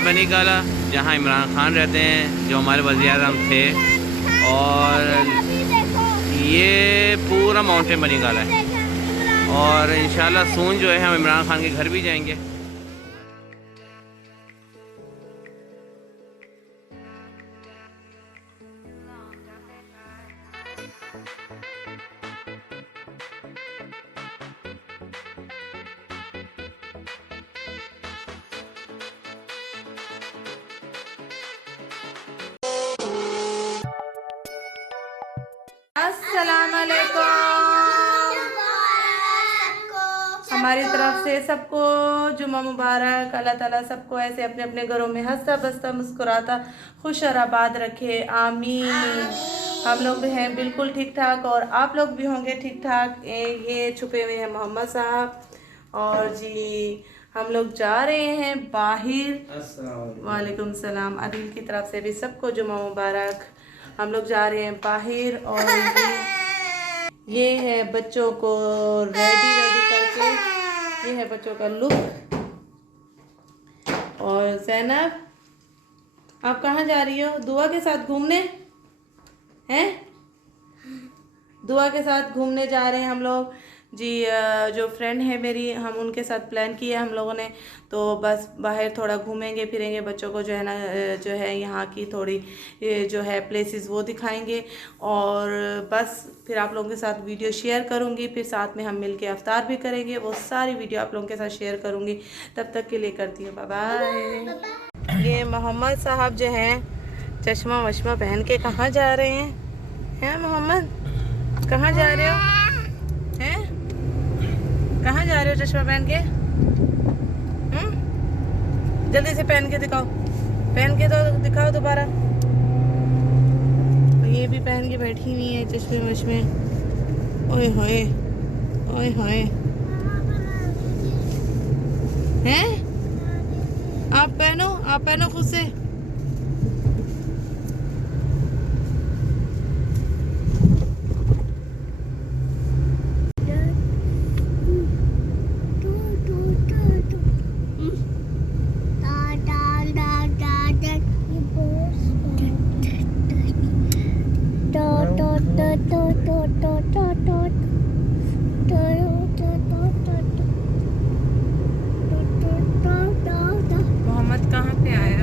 बनी गाला, जहाँ इमरान खान रहते हैं, जो हमारे वज़ीर-ए-आज़म थे। और ये पूरा माउंटेन बनी गाला है। और इंशाल्लाह सून जो है हम इमरान खान के घर भी जाएंगे। अस्सलाम वालेकुम। हमारी तरफ से सबको जुम्मा मुबारक। अल्लाह ताला सबको ऐसे अपने अपने घरों में हंसता बसता मुस्कुराता खुश और आबाद रखे, आमीन। हम लोग हैं बिल्कुल ठीक ठाक और आप लोग भी होंगे ठीक ठाक। ये छुपे हुए हैं मोहम्मद साहब। और जी हम लोग जा रहे हैं बाहर। वालेकुम सलाम। अदिल की तरफ से भी सबको जुम्मा मुबारक। हम लोग जा रहे हैं बाहर। और ये है बच्चों को रेडी करके, ये है बच्चों का लुक। और ज़ैनब आप कहाँ जा रही हो? दुआ के साथ घूमने हैं? दुआ के साथ घूमने जा रहे हैं हम लोग जी। जो फ्रेंड है मेरी, हम उनके साथ प्लान किया हम लोगों ने। तो बस बाहर थोड़ा घूमेंगे फिरेंगे, बच्चों को जो है ना जो है यहाँ की थोड़ी जो है प्लेसेस वो दिखाएंगे। और बस फिर आप लोगों के साथ वीडियो शेयर करूँगी। फिर साथ में हम मिलके अफ्तार भी करेंगे, वो सारी वीडियो आप लोगों के साथ शेयर करूँगी। तब तक के लिए करती हूँ बाय बाय। ये मोहम्मद साहब जो हैं चश्मा वश्मा पहन के कहाँ जा रहे हैं मोहम्मद? कहाँ जा रहे हो? हैं कहाँ जा रहे हो चश्मा पहन के? जल्दी से पहन के दिखाओ, पहन के तो दिखाओ दोबारा। ये भी पहन के बैठी हुई है चश्मे वश्मे। ओए होए ओए होए। हैं आप पहनो खुद से। मोहम्मद कहाँ पे आया?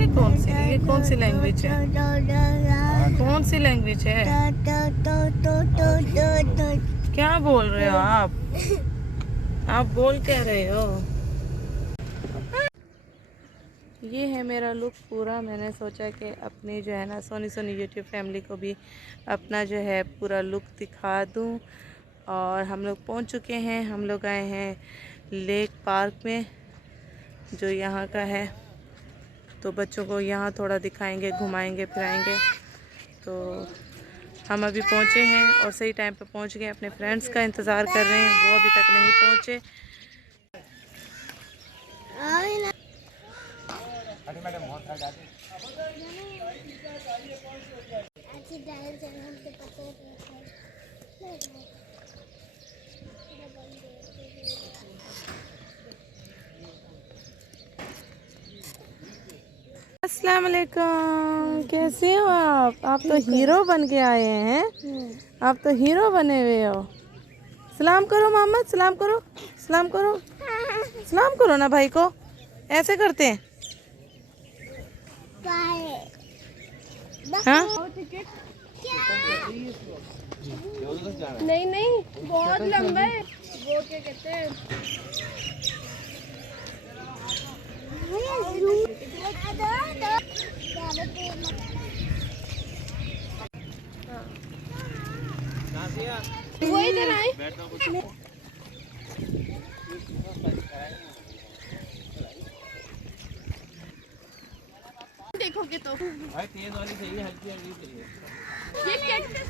ये कौन सी लैंग्वेज है? कौन सी लैंग्वेज है? क्या बोल रहे हो आप बोल क्या रहे हो? ये है मेरा लुक पूरा। मैंने सोचा कि अपनी जो है ना सोनी यूट्यूब फैमिली को भी अपना जो है पूरा लुक दिखा दूं। और हम लोग पहुंच चुके हैं। हम लोग आए हैं लेक पार्क में जो यहाँ का है। तो बच्चों को यहाँ थोड़ा दिखाएंगे, घुमाएंगे फिराएंगे। तो हम अभी पहुँचे हैं और सही टाइम पे पहुँच गए। अपने फ्रेंड्स का इंतज़ार कर रहे हैं, वो अभी तक नहीं पहुँचे। अस्सलाम वालेकुम, कैसे हो आप तो हीरो बन के आए हैं। आप तो हीरो बने हुए हो। सलाम करो मोहम्मद, सलाम करो, सलाम करो, सलाम करो ना भाई को। ऐसे करते हैं हाँ? नहीं बहुत लंबा है वो, क्या कहते हैं वही देना है। देखोगे तो भाई तेज वाली चाहिए, हल्की हल्की चाहिए। ये कैक्टस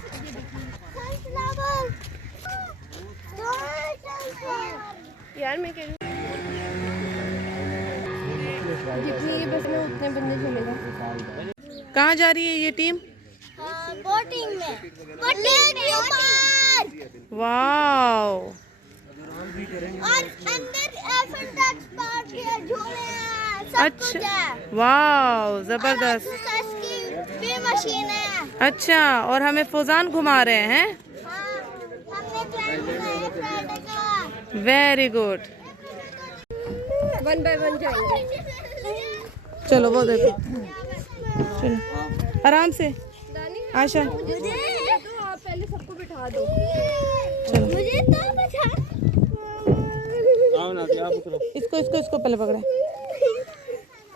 यार मैं कह रही हूँ जितनी ये बस में उतने बंदे चलेगा। कहाँ जा रही है ये टीम? बोटिंग में। बोटिंग के ऊपर। वाओ, और अंदर एफएनटेक्स पार्क के झूले हैं, सब कुछ अच्छा, है। वाओ, और जबरदस्त। एक्सरसाइज की भी मशीन है। अच्छा, और हमें फौजान घुमा रहे हैं। हाँ, हमने प्लान बनाया फ्राइडे का। Very good. 1 by 1 जाएंगे। चलो वो देखो, चलो आराम से आशा। मुझे तो आप पहले सबको बिठा दो। चलो मुझे तो बचा। इसको इसको इसको पहले पकड़े।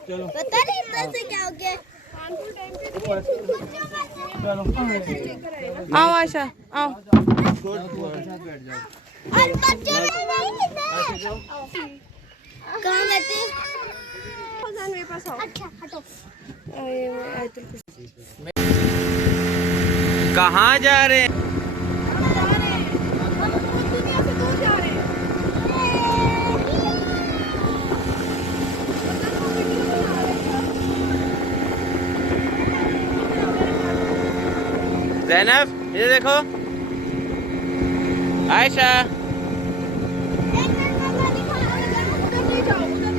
पता नहीं इतना से क्या हो गया। आओ आशा, आओ। और बच्चे नहीं कहाँ बैठे? मेरे पास आओ। अच्छा हटो। कहाँ जा रहे हैं? दुनिया से दूर जा रहे हैं। ज़ैनब ये देखो, आयशा,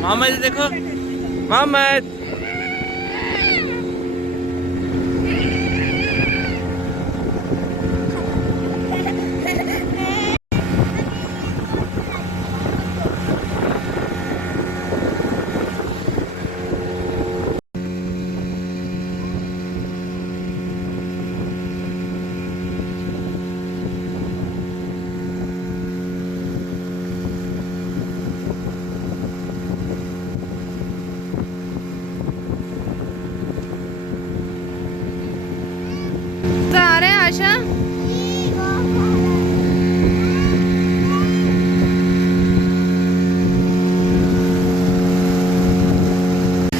मोहम्मद ये देखो, मोहम्मद। आ रहे हैं आशा।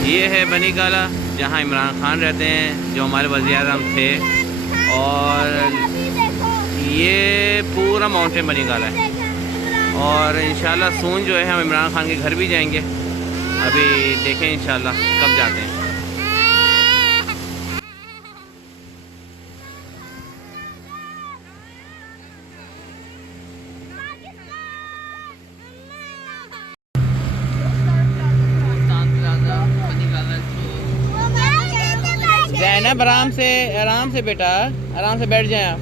ये है बनी गाला, जहाँ इमरान खान रहते हैं, जो हमारे वज़ीर-ए-आज़म थे। और ये पूरा माउंटेन बनी गाला है। और इंशाल्लाह सून जो है हम इमरान खान के घर भी जाएंगे। अभी देखें इंशाल्लाह कब जाते हैं। ज़ैनब आराम से बेटा, आराम से बैठ जाए आप।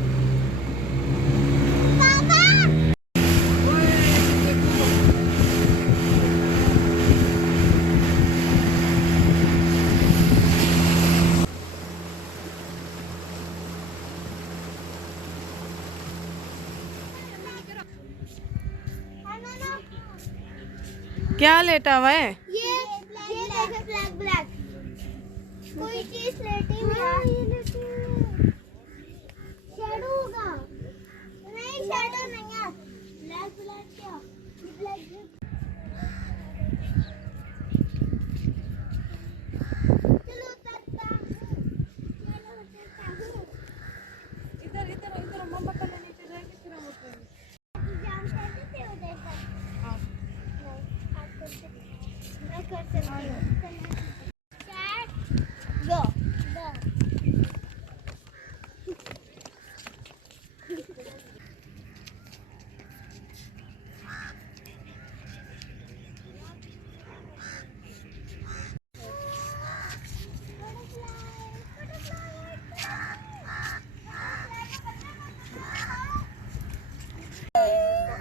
क्या लेटा हुआ है? ये ब्लैक कोई चीज लेटी हुई है। शैडो होगा। नहीं शैडो नहीं है। ब्लैक क्या? ब्लैक चलो उतरता हूँ। इधर इधर इधर मम्मा पहले नीचे जाएंगे फिर हम उतरेंगे। एग्जाम करते थे उधर तक। आप करते मैं कर सकती हूँ। Go.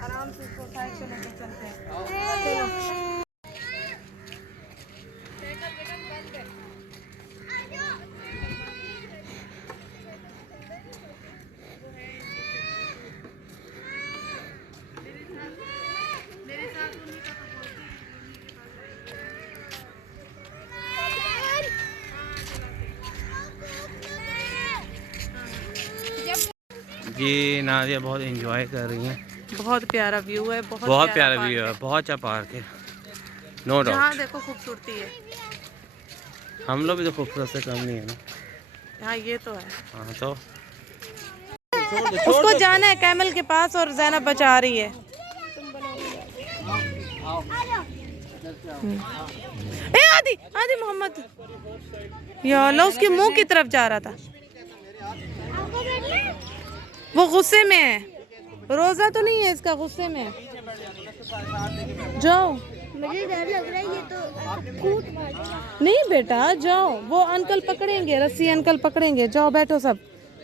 आराम से इसको साइड पे लेके चलते हैं। जी नादिया बहुत एंजॉय कर रही हैं। बहुत प्यारा व्यू है, बहुत प्यारा व्यू है, बहुत अच्छा पार्क है, नो जहाँ डाउट। देखो खूबसूरती है। हम लोग भी तो खूबसूरत से कम नहीं है ना। हाँ ये तो है। हाँ तो उसको जाना है कैमल के पास और ज़ैनब बचा रही है। ए आदि आदि मोहम्मद, या अल्लाह, उसके मुंह की तरफ जा रहा था। आपको बैठना है? वो गुस्से में है, रोजा तो नहीं है इसका, गुस्से में है। जाओ। मुझे डर लग रहा है, ये तो कूट मारेगा। नहीं बेटा जाओ, वो अंकल पकड़ेंगे, रस्सी अंकल पकड़ेंगे। जाओ बैठो सब,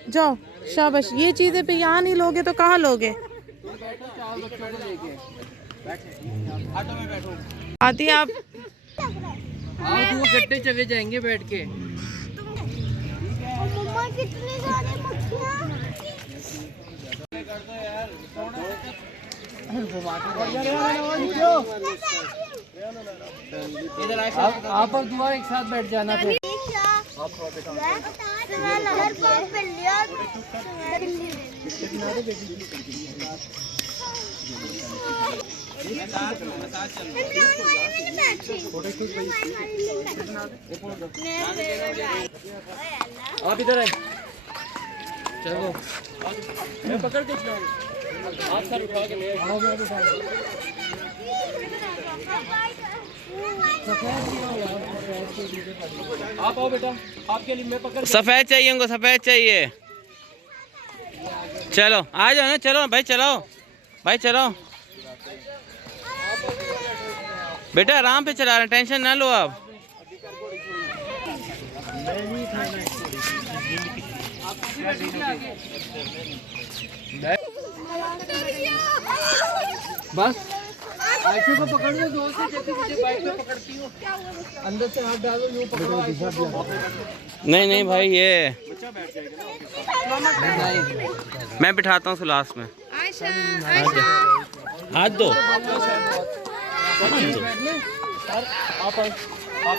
जाओ शाबाश। ये चीजें पे यहाँ नहीं लोगे तो कहाँ लोगे? आती आप गड्ढे चले जाएंगे बैठ के। मम्मा कितने सारे मक्खियाँ। आप और दुआ एक साथ बैठ जाना फिर। आप इधर आए, चलो मैं पकड़ के चलाऊंगा, आप सर उठा के ले आप आओ बेटा, आपके लिए मैं पकड़। सफेद चाहिए उनको, सफेद चाहिए। चलो आ जाओ ना, चलो भाई, चलो भाई, चलो बेटा, आराम पे चला रहे हैं, टेंशन ना लो आप। बस आयशा को पकड़ लो जोर से, जैसे मुझे बाइक पे पकड़ती हो, अंदर से हाथ डालो, यूं पकड़ो आयशा को। नहीं नहीं भाई, ये मैं बिठाता हूँ उसको लास्ट में। हाथ दो।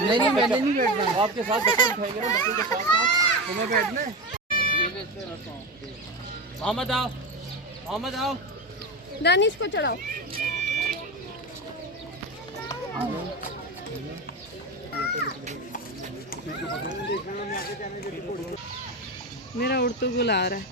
नहीं नहीं, मैंने नहीं बैठना, आपके साथ बच्चे उठाएंगे ना, बच्चों के साथ तुम्हें बैठना है। मोहम्मद आओ, मोहम्मद आओ। दानिश को चढ़ाओ। मेरा उड़तू गुल आ रहा है।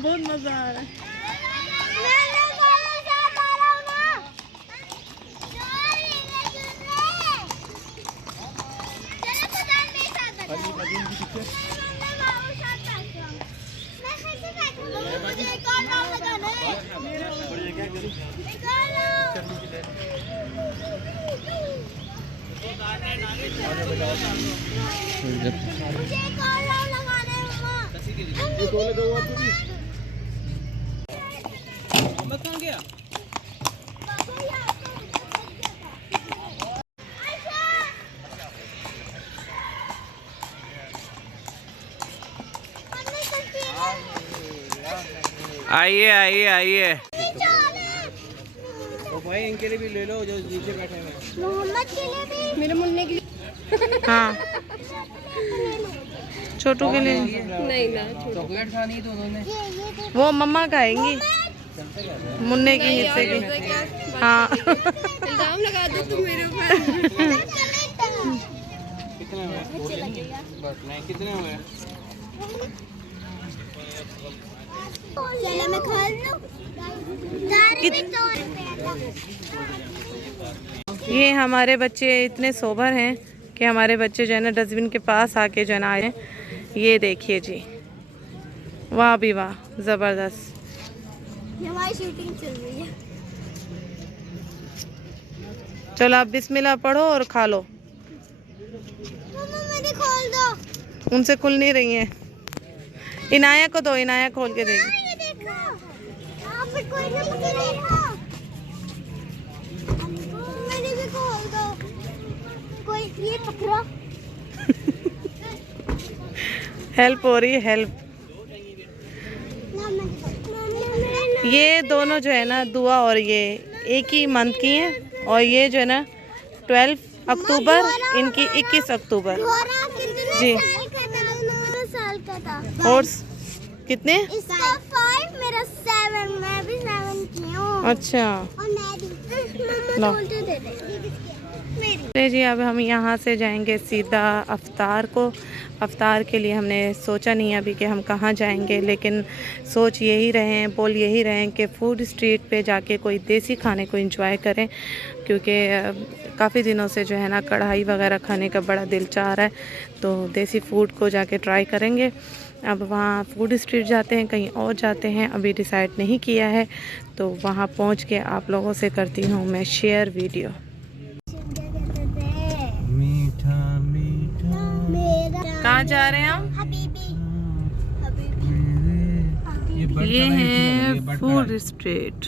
बहुत मजा आ रहा है। आइए आइए आइए। तो भाई इनके लिए भी ले लो जो नीचे बैठे हैं। मोहम्मद के लिए भी, मेरे मुन्ने के लिए। हाँ, छोटू के लिए नहीं ना, चॉकलेट खानी है दोनों ने। वो मम्मा खाएंगी, मुन्ने के हिस्से की। हाँ इल्जाम लगा दो तुम मेरे ऊपर। कितने हुए? बस नहीं, कितने हुए? चलो मैं खोल दूं। ये हमारे बच्चे इतने सोबर हैं कि हमारे बच्चे जो है ना डस्टबिन के पास आके जो है ना आए। ये देखिए जी, वाह भी वाह, ज़बरदस्त। हमारी शूटिंग चल रही है। चलो आप बिस्मिल्लाह पढ़ो और खा लो। मम्मा मेरी खोल दो। उनसे खुल नहीं रही हैं। इनाया को दो, इनाया खोल के देगी। ये देखो, यहाँ पे कोई ना मुझे देखो। मेरी भी खोल दो। कोई ये पकड़ो। हेल्प हो रही है, हेल्प। ये दोनों जो है ना दुआ और ये एक ही मंथ की हैं, और ये जो है ना 12 अक्टूबर, इनकी 21 अक्टूबर जी। 9 साल का था। और कितने? इसका 5, मेरा 7, मैं भी 7 की हूँ। अच्छा और मैं भी। लो। उल्टे दे दे। मेरी चले जी, अब हम यहाँ से जाएंगे सीधा अफ्तार को। अफ्तार के लिए हमने सोचा नहीं अभी कि हम कहाँ जाएंगे, लेकिन सोच यही रहे हैं, बोल यही रहे हैं कि फूड स्ट्रीट पे जाके कोई देसी खाने को एंजॉय करें, क्योंकि काफ़ी दिनों से जो है ना कढ़ाई वगैरह खाने का बड़ा दिल चाह रहा है, तो देसी फूड को जाके ट्राई करेंगे। अब वहाँ फूड स्ट्रीट जाते हैं, कहीं और जाते हैं, अभी डिसाइड नहीं किया है, तो वहाँ पहुँच के आप लोगों से करती हूँ मैं शेयर वीडियो। मीठा मीठा कहाँ जा रहे हैं हम? हबीबी ये है फूड स्ट्रीट।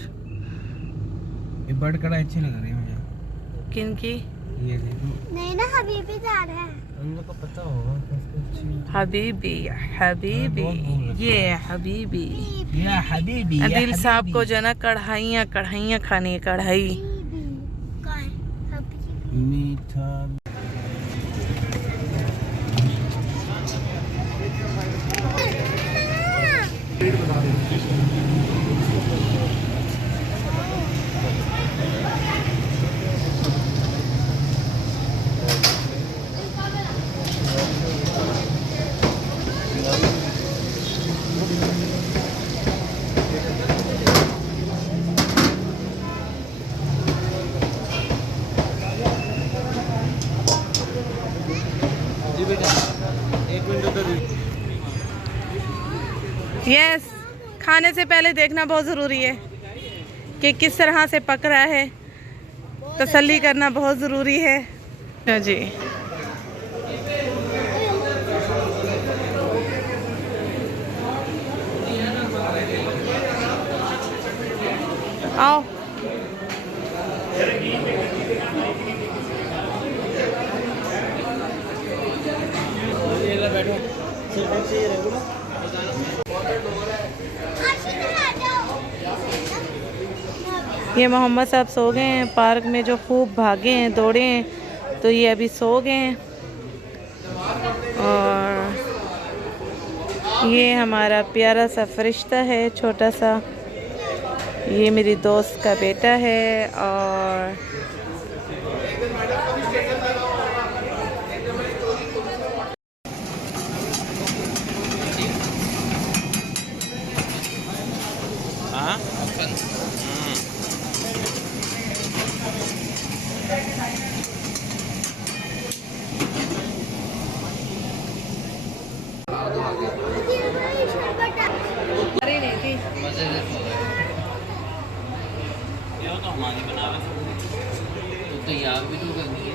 ये बर्ड कढ़ाई अच्छी लग रही है मुझे। किनकी? ये देखो, नहीं ना, हबीबी जा रहे हैं। हम लोग को पता होगा सबसे अच्छी। हबीबी हबीबी, ये हबीबी। या हबीबी, अदिल साहब को जो है ना कढ़ाइयाँ कढ़ाइयाँ खानी है, कढ़ाई। मीठा यस, खाने से पहले देखना बहुत ज़रूरी है कि किस तरह से पक रहा है, तसल्ली करना बहुत ज़रूरी है। अच्छा जी, आओ। ये मोहम्मद साहब सो गए हैं, पार्क में जो खूब भागे हैं, दौड़े हैं, तो ये अभी सो गए हैं। और ये हमारा प्यारा सा फरिश्ता है, छोटा सा, ये मेरी दोस्त का बेटा है। और हाँ तो याद भी तो करनी है।